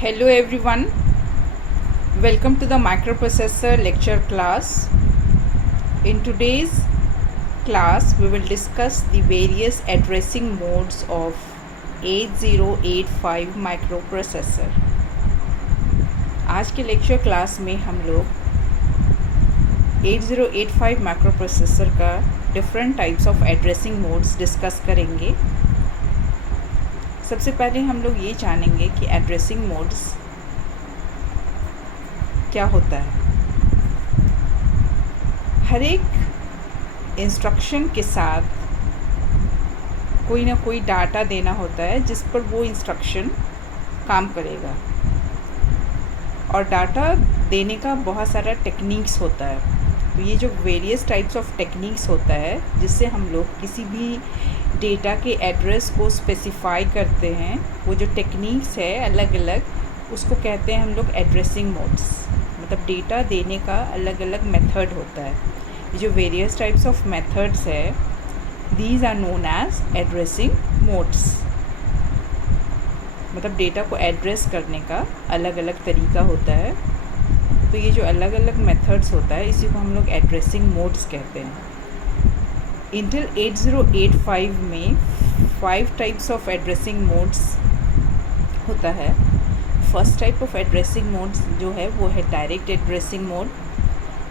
Hello everyone, welcome to the microprocessor lecture class. In today's class we will discuss the various addressing modes of 8085 microprocessor. आज के lecture class में हम लोग 8085 microprocessor का different types of addressing modes discuss करेंगे। सबसे पहले हम लोग ये जानेंगे कि एड्रेसिंग मोड्स क्या होता है। हर एक इंस्ट्रक्शन के साथ कोई ना कोई डाटा देना होता है जिस पर वो इंस्ट्रक्शन काम करेगा, और डाटा देने का बहुत सारा टेक्निक्स होता है। तो ये जो वेरियस टाइप्स ऑफ टेक्निक्स होता है जिससे हम लोग किसी भी डेटा के एड्रेस को स्पेसिफाई करते हैं, वो जो टेक्निक्स है अलग अलग, उसको कहते हैं हम लोग एड्रेसिंग मोड्स। मतलब डेटा देने का अलग अलग मेथड होता है। ये जो वेरियस टाइप्स ऑफ मेथड्स है, these are known as addressing modes. मतलब डेटा को एड्रेस करने का अलग अलग तरीका होता है। तो ये जो अलग अलग मेथड्स होता है इसी को हम लोग एड्रेसिंग मोड्स कहते हैं। इंटेल 8085 में 5 टाइप्स ऑफ एड्रेसिंग मोड्स होता है। First type of addressing modes जो है वो है direct addressing mode.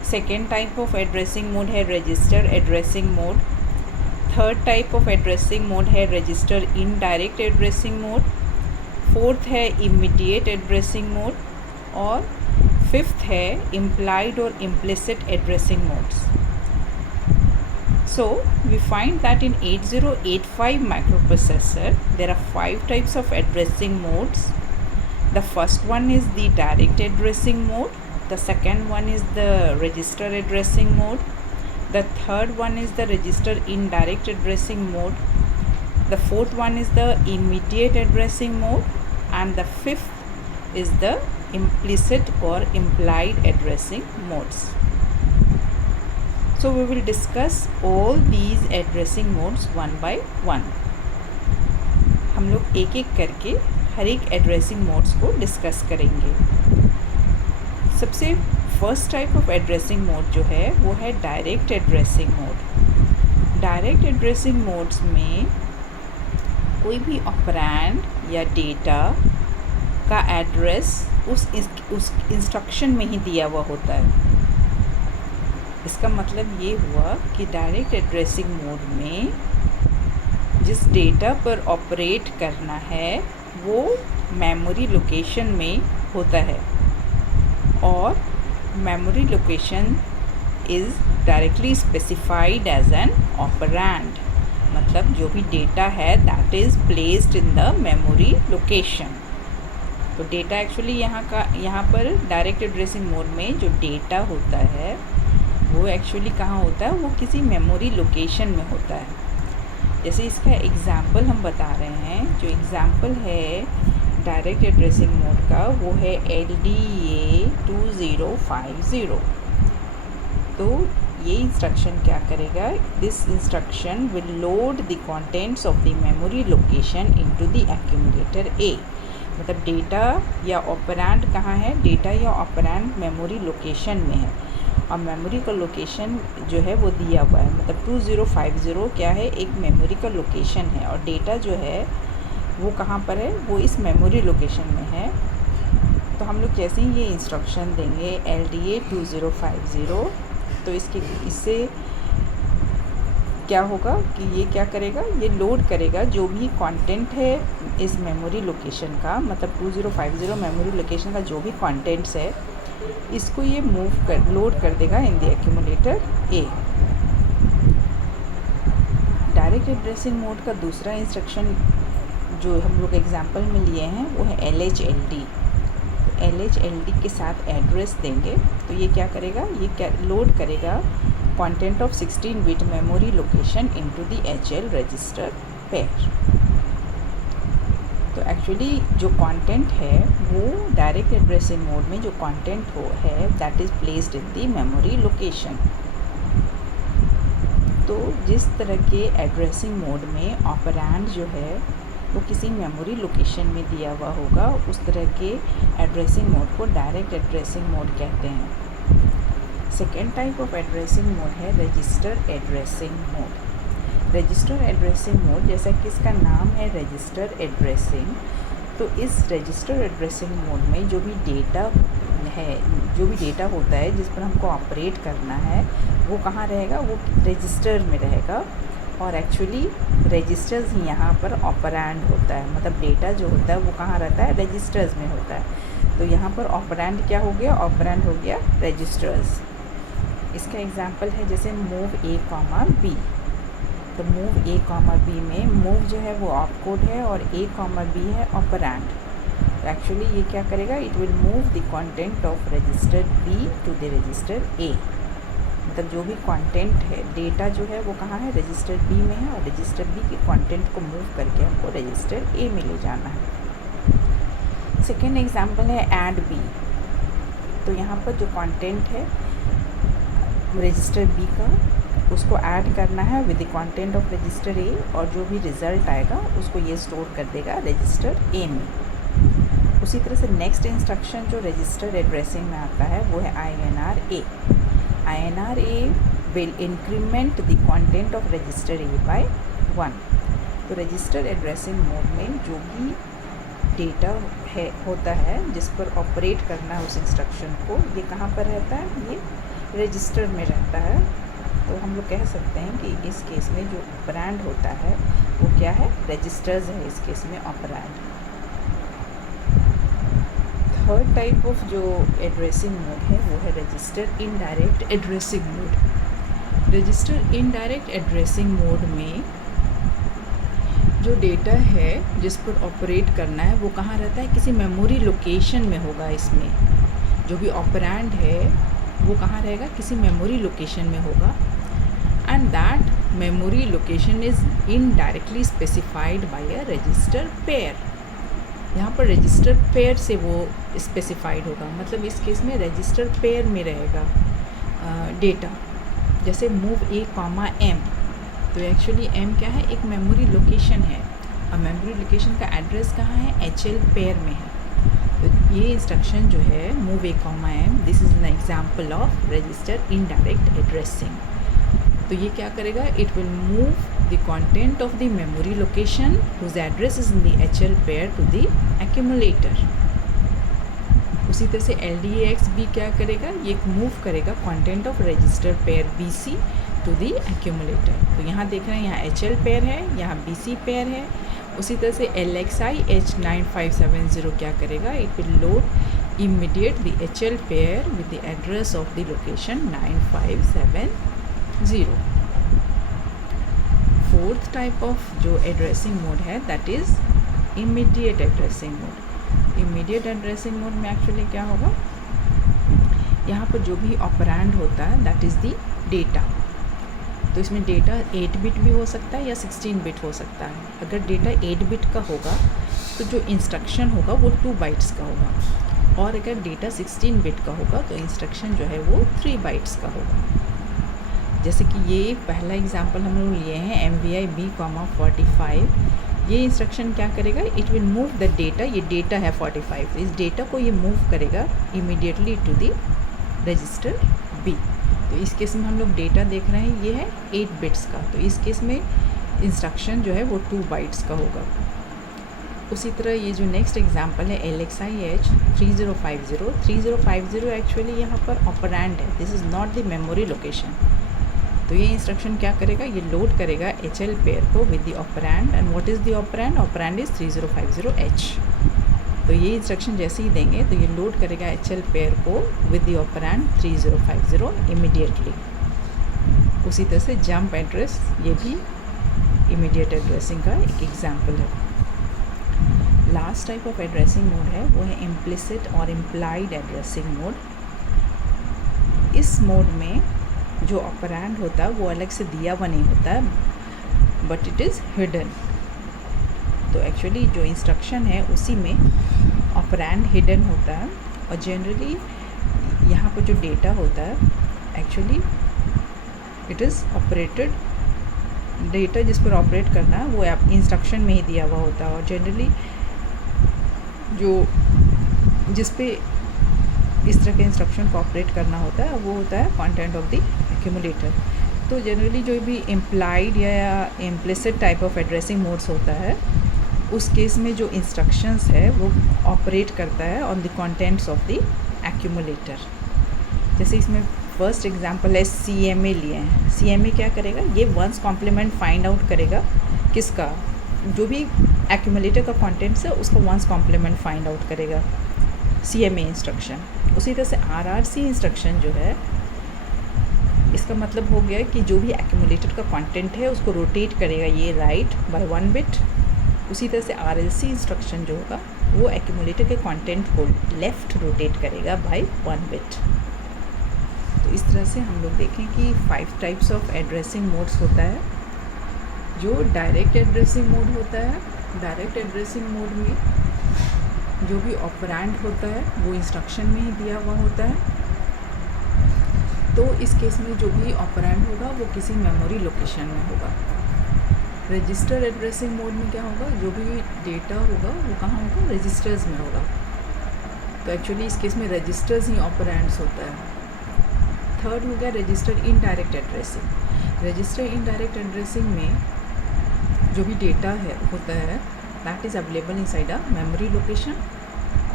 Second type of addressing mode है register addressing mode. Third type of addressing mode है register indirect addressing mode. Fourth है इमीडिएट एड्रेसिंग मोड, और फिफ्थ है इम्प्लाइड और implicit addressing modes. So we find that in 8085 microprocessor there are 5 types of addressing modes. The first one is the direct addressing mode. The second one is the register addressing mode. The third one is the register indirect addressing mode. The fourth one is the immediate addressing mode, and the fifth is the implicit or implied addressing modes. So we will discuss all these addressing modes one by one. हम लोग एक एक करके हर एक addressing modes को discuss करेंगे। सबसे first type of addressing mode जो है वो है direct addressing mode. Direct addressing modes में कोई भी ऑपरेंड या डेटा का एड्रेस उस इंस्ट्रक्शन में ही दिया हुआ होता है। इसका मतलब ये हुआ कि डायरेक्ट एड्रेसिंग मोड में जिस डेटा पर ऑपरेट करना है वो मेमोरी लोकेशन में होता है, और memory location is directly specified as an operand. मतलब जो भी डेटा है that is placed in the memory location. तो डेटा एक्चुअली यहाँ पर डायरेक्ट एड्रेसिंग मोड में जो डेटा होता है वो एक्चुअली कहाँ होता है, वो किसी मेमोरी लोकेशन में होता है। जैसे इसका एग्ज़ाम्पल हम बता रहे हैं। जो एग्ज़ाम्पल है डायरेक्ट एड्रेसिंग मोड का वो है LDA 2050। तो ये इंस्ट्रक्शन क्या करेगा, this instruction will load the contents of the memory location into the accumulator A। मतलब डेटा या ऑपरेंड कहाँ है, डेटा या ऑपरेंड मेमोरी लोकेशन में है, और मेमोरी का लोकेशन जो है वो दिया हुआ है। मतलब 2050 क्या है, एक मेमोरी का लोकेशन है, और डेटा जो है वो कहाँ पर है, वो इस मेमोरी लोकेशन में है। तो हम लोग जैसे ही ये इंस्ट्रक्शन देंगे LDA 2050, तो इससे क्या होगा कि ये क्या करेगा, ये लोड करेगा जो भी कंटेंट है इस मेमोरी लोकेशन का। मतलब 2050 मेमोरी लोकेशन का जो भी कंटेंट्स है इसको ये लोड कर देगा in the accumulator A। Direct addressing mode का दूसरा इंस्ट्रक्शन जो हम लोग एग्जांपल में लिए हैं वो है LHLD। तो LHLD के साथ एड्रेस देंगे तो ये क्या करेगा, ये क्या लोड करेगा content of 16 bit memory location into the HL register pair. तो एक्चुअली जो कंटेंट है वो डायरेक्ट एड्रेसिंग मोड में जो कंटेंट है that is placed in the memory location. तो जिस तरह के एड्रेसिंग मोड में ऑपरेंड जो है वो किसी मेमोरी लोकेशन में दिया हुआ होगा, उस तरह के एड्रेसिंग मोड को डायरेक्ट एड्रेसिंग मोड कहते हैं। Second type of addressing mode है register addressing mode. Register addressing mode, जैसा कि इसका नाम है रजिस्टर एड्रेसिंग, तो इस रजिस्टर एड्रेसिंग मोड में जो भी डेटा है, जो भी डेटा होता है जिस पर हमको ऑपरेट करना है, वो कहाँ रहेगा, वो रजिस्टर में रहेगा। और एक्चुअली रजिस्टर्स ही यहाँ पर ऑपरेंड होता है, मतलब डेटा जो होता है वो कहाँ रहता है, रजिस्टर्स में होता है। तो यहाँ पर ऑपरेंड क्या हो गया, ऑपरेंड हो गया रजिस्टर्स। इसका एग्जांपल है जैसे मूव ए कॉमा बी। तो मूव ए कॉमा बी में मूव जो है वो ऑपकोड है और ए कॉमा बी है ऑपरेंड। तो एक्चुअली ये क्या करेगा, it will move the content of register B to the register A. मतलब जो भी कंटेंट है, डेटा जो है वो कहाँ है, रजिस्टर बी में है, और रजिस्टर बी के कंटेंट को मूव करके हमको रजिस्टर ए में ले जाना है। सेकेंड एग्जांपल है ऐड बी। तो यहाँ पर जो कंटेंट है रजिस्टर बी का, उसको ऐड करना है with the content of register A, और जो भी रिज़ल्ट आएगा उसको ये स्टोर कर देगा रजिस्टर ए में। उसी तरह से नेक्स्ट इंस्ट्रक्शन जो रजिस्टर एड्रेसिंग में आता है वो है INR-A। INR-A will increment the content of register A by 1। तो रजिस्टर एड्रेसिंग मोड में जो भी डेटा है होता है जिस पर ऑपरेट करना है उस इंस्ट्रक्शन को, ये कहाँ पर रहता है, ये रजिस्टर में रहता है। तो हम लोग कह सकते हैं कि इस केस में जो ऑपरेंड होता है वो क्या है, रजिस्टर्स है इस केस में ऑपरेंड। थर्ड टाइप ऑफ जो एड्रेसिंग मोड है वो है register indirect addressing mode. Register indirect addressing mode में जो डेटा है जिस पर ऑपरेट करना है वो कहाँ रहता है, किसी मेमोरी लोकेशन में होगा। इसमें जो भी ऑपरेंड है वो कहाँ रहेगा, किसी मेमोरी लोकेशन में होगा। And that memory location is indirectly specified by a resistor pair. यहाँ पर रजिस्टर पेयर से वो स्पेसिफाइड होगा, मतलब इस केस में रजिस्टर पेयर में रहेगा डेटा। जैसे मूव ए कॉमा एम, तो एक्चुअली एम क्या है, एक मेमोरी लोकेशन है, और मेमोरी लोकेशन का एड्रेस कहाँ है, HL पेयर में है। तो ये इंस्ट्रक्शन जो है move A comma M, this is an example of register indirect addressing. तो ये क्या करेगा, it will move the content of the memory location whose address is in the HL pair to the accumulator। उसी तरह से LDAX भी क्या करेगा, ये मूव करेगा content of register pair BC to the accumulator। तो यहाँ देख रहे हैं, यहाँ HL pair है, यहाँ BC pair है। उसी तरह से LXI H9570 क्या करेगा, it will load immediate the HL pair with the address of the location 9570। Fourth type of जो एड्रेसिंग मोड है that is immediate addressing mode. Immediate addressing mode में एक्चुअली क्या होगा, यहाँ पर जो भी ऑपरेंड होता है दैट इज़ दी डेटा। तो इसमें डेटा 8 बिट भी हो सकता है या 16 बिट हो सकता है। अगर डेटा 8 बिट का होगा तो जो इंस्ट्रक्शन होगा वो 2 बाइट्स का होगा, और अगर डेटा 16 बिट का होगा तो इंस्ट्रक्शन जो है वो 3 बाइट्स का होगा। जैसे कि ये पहला एग्जांपल हम लोग लिए हैं MVI B,45। ये इंस्ट्रक्शन क्या करेगा, it will move the data, ये डेटा है 45, इस डेटा को ये मूव करेगा immediately to the register B। तो इस केस में हम लोग डेटा देख रहे हैं ये है 8 बिट्स का, तो इस केस में इंस्ट्रक्शन जो है वो 2 बाइट्स का होगा। उसी तरह ये जो नेक्स्ट एग्जांपल है LXI H3050। 3050 एक्चुअली यहाँ पर ऑपरेंड है, this is not the memory location. तो ये इंस्ट्रक्शन क्या करेगा, ये लोड करेगा HL पेयर को with the operand. And what is the operand, operand is 3050H। तो ये इंस्ट्रक्शन जैसे ही देंगे तो ये लोड करेगा HL पेयर को विद द ऑपरेंड 3050 इमीडिएटली। उसी तरह से जंप एड्रेस, ये भी इमीडिएट एड्रेसिंग का एक एग्जाम्पल है। Last type of addressing mode है वो है इम्प्लिसिट और इम्प्लाइड एड्रेसिंग मोड। इस मोड में जो ऑपरेंड होता है वो अलग से दिया हुआ नहीं होता है, बट इट इज़ हिडन। तो एक्चुअली जो इंस्ट्रक्शन है उसी में ऑपरेंड हिडन होता है, और जनरली यहाँ पर जो डेटा होता है actually it is operated data जिस पर ऑपरेट करना है वो आप इंस्ट्रक्शन में ही दिया हुआ होता है, और जनरली जो जिस पे इस तरह के इंस्ट्रक्शन को ऑपरेट करना होता है वो होता है कंटेंट ऑफ द एक्यूमुलेटर। तो जनरली जो भी इम्प्लाइड या implicit type of addressing modes होता है उस केस में जो इंस्ट्रक्शंस है वो ऑपरेट करता है on the contents of the accumulator. जैसे इसमें फर्स्ट एग्जांपल है CMA लिए हैं। CMA क्या करेगा, ये वंस कॉम्प्लीमेंट फाइंड आउट करेगा किसका, जो भी एक्यूमुलेटर का कंटेंट्स है उसका वंस कॉम्प्लीमेंट फाइंड आउट करेगा CMA इंस्ट्रक्शन। उसी तरह से RRC इंस्ट्रक्शन जो है, इसका मतलब हो गया कि जो भी एक्यूमुलेटर का कंटेंट है उसको रोटेट करेगा ये राइट बाय 1 बिट। उसी तरह से RLC इंस्ट्रक्शन जो होगा वो एक्यूमुलेटर के कंटेंट को लेफ़्ट रोटेट करेगा बाय 1 बिट। तो इस तरह से हम लोग देखें कि 5 टाइप्स ऑफ एड्रेसिंग मोड्स होता है। जो डायरेक्ट एड्रेसिंग मोड होता है, डायरेक्ट एड्रेसिंग मोड में जो भी ऑपरेंड होता है वो इंस्ट्रक्शन में ही दिया हुआ होता है। तो इस केस में जो भी ऑपरेंड होगा वो किसी मेमोरी लोकेशन में होगा। रजिस्टर एड्रेसिंग मोड में क्या होगा, जो भी डेटा होगा वो कहाँ होगा, रजिस्टर्स में होगा। तो एक्चुअली इस केस में रजिस्टर्स ही ऑपरेंड्स होता है। थर्ड हो गया register indirect addressing. Register indirect addressing में जो भी डेटा है होता है that is available inside a memory location,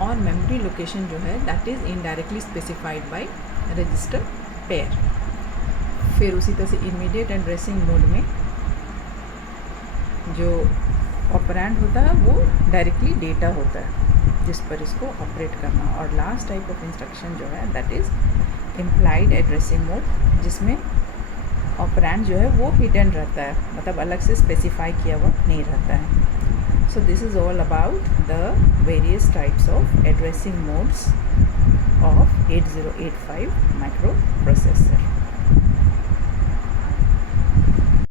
और मेमोरी लोकेशन जो है that is indirectly specified by register pair. फिर उसी तरह से इमीडिएट एड्रेसिंग मोड में जो ऑपरेंड होता है वो डायरेक्टली डेटा होता है जिस पर इसको ऑपरेट करना। और लास्ट टाइप ऑफ इंस्ट्रक्शन जो है that is implied addressing mode, जिसमें ऑपरेंड जो है वो हिडन रहता है, मतलब अलग से स्पेसिफाई किया हुआ नहीं रहता है। So this is all about the various types of addressing modes of 8085 microprocessor.